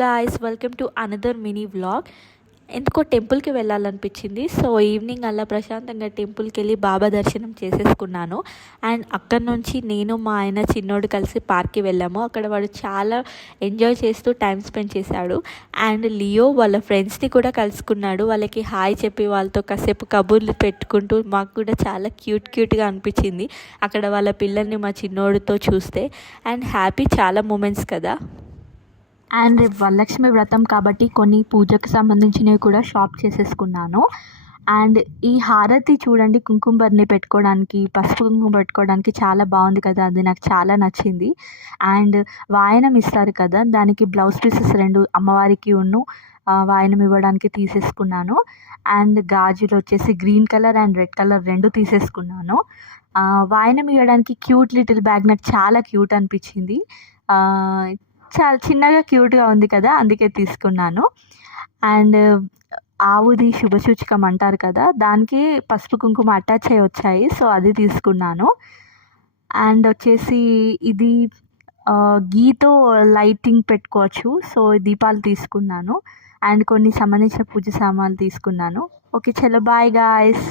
Guys, welcome to another mini vlog. ఎందుకో టెంపుల్కి వెళ్ళాలనిపించింది. So evening అలా ప్రశాంతంగా టెంపుల్కి వెళ్ళి బాబా దర్శనం చేసేసుకున్నాను. అండ్ అక్కడ నుంచి నేను మా ఆయన చిన్నోడు కలిసి పార్క్కి వెళ్ళాము. అక్కడ వాడు చాలా ఎంజాయ్ చేస్తూ టైం స్పెండ్ చేశాడు. అండ్ లియో వాళ్ళ ఫ్రెండ్స్ని కూడా కలుసుకున్నాడు. వాళ్ళకి హాయ్ చెప్పి వాళ్ళతో కాసేపు కబుర్లు పెట్టుకుంటూ మాకు కూడా చాలా క్యూట్గా అనిపించింది అక్కడ వాళ్ళ పిల్లల్ని మా చిన్నోడితో చూస్తే. అండ్ హ్యాపీ చాలా మూమెంట్స్ కదా. అండ్ వరలక్ష్మి వ్రతం కాబట్టి కొన్ని పూజకు సంబంధించినవి కూడా షాప్ చేసేసుకున్నాను. అండ్ ఈ హారతి చూడండి, కుంకుమ బర్ని పెట్టుకోవడానికి, పసుపు కుంకుమ పెట్టుకోవడానికి చాలా బాగుంది కదా, అది నాకు చాలా నచ్చింది. అండ్ వాయనం ఇస్తారు కదా, దానికి బ్లౌజ్ పీసెస్ 2 అమ్మవారికి వాయనం ఇవ్వడానికి తీసేసుకున్నాను. అండ్ గాజులు వచ్చేసి green colour and red colour 2 తీసేసుకున్నాను. వాయనం ఇవ్వడానికి క్యూట్ లిటిల్ బ్యాగ్ నాకు చాలా క్యూట్ అనిపించింది. చాలా చిన్నగా క్యూట్గా ఉంది కదా, అందుకే తీసుకున్నాను. అండ్ ఆవుది శుభసూచకం అంటారు కదా, దానికి పసుపు కుంకుమ అటాచ్ అయ్యి వచ్చాయి, సో అది తీసుకున్నాను. అండ్ వచ్చేసి ఇది గీతో లైటింగ్ పెట్టుకోవచ్చు, సో దీపాలు తీసుకున్నాను. అండ్ కొన్ని సంబంధించిన పూజ సామాన్లు తీసుకున్నాను. ఓకే, చలో బాయ్ గాయ్స్.